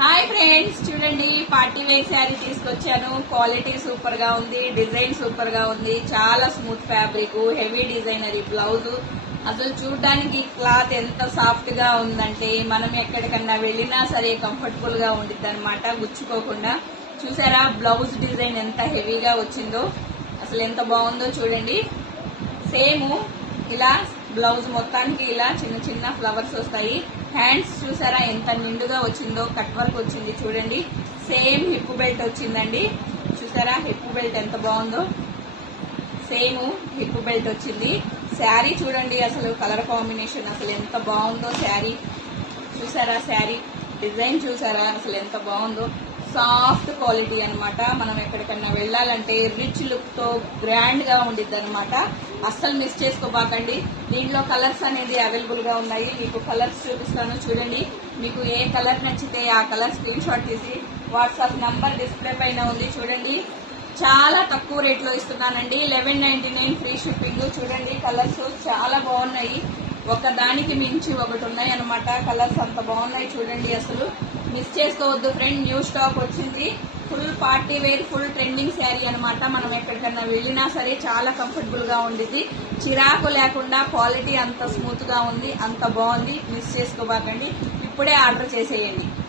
Hi friends, చూడండి party wear sari తీసుకొచ్చాను. Quality super గా ఉంది, డిజైన్ సూపర్ గా ఉంది. చాలా smooth fabric, heavy designery blouse. అసలు చూడడానికి క్లాత్ ఎంత సాఫ్ట్ గా ఉందంటే మనం ఎక్కడికన్నా వెళ్ళినా సరే కంఫర్టబుల్ గా ఉండిద్ది అనమాట, గుచ్చుకోకుండా. చూసారా బ్లౌజ్ డిజైన్ ఎంత హెవీగా వచ్చిందో, అసలు ఎంత బాగుందో చూడండి. సేమ్ ఇలా బ్లౌజ్ మొత్తానికి ఇలా చిన్న చిన్న ఫ్లవర్స్ వస్తాయి. హ్యాండ్స్ చూసారా ఎంత నిండుగా వచ్చిందో, కట్ వర్క్ వచ్చింది చూడండి. సేమ్ హిప్ బెల్ట్ వచ్చిందండి. చూసారా హిప్ బెల్ట్ ఎంత బాగుందో, సేమ్ హిప్ బెల్ట్ వచ్చింది. శారీ చూడండి, అసలు కలర్ కాంబినేషన్ అసలు ఎంత బాగుందో శారీ. చూసారా శారీ డిజైన్ చూసారా అసలు ఎంత బాగుందో. సాఫ్ట్ క్వాలిటీ అనమాట. మనం ఎక్కడికన్నా వెళ్ళాలంటే రిచ్ లుక్ తో గ్రాండ్ గా ఉండిద్ది అనమాట. అస్సలు మిస్ చేసుకోబాకండి. దీంట్లో కలర్స్ అనేది అవైలబుల్ గా ఉన్నాయి. మీకు కలర్స్ చూపిస్తాను చూడండి. మీకు ఏ కలర్ నచ్చితే ఆ కలర్ స్క్రీన్ షాట్ తీసి వాట్సాప్ నంబర్ డిస్ప్లే పైన ఉంది చూడండి. చాలా తక్కువ రేట్ లో ఇస్తున్నానండి. 1199 ఫ్రీ షిప్పింగ్. చూడండి కలర్స్ చాలా బాగున్నాయి. ఒకదానికి మించి ఒకటి ఉన్నాయి అనమాట. కలర్స్ అంత బాగున్నాయి చూడండి. అసలు మిస్ చేసుకోవద్దు ఫ్రెండ్. న్యూ స్టాక్ వచ్చింది. Full party wear, full trending sari అనమాట. మనం ఎక్కడికన్నా వెళ్ళినా సరే చాలా కంఫర్టబుల్ గా ఉండిద్ది. చిరాకు లేకుండా క్వాలిటీ అంత స్మూత్ గా ఉంది, అంత బాగుంది. మిస్ చేసుకోబాకండి. ఇప్పుడే ఆర్డర్ చేసేయండి.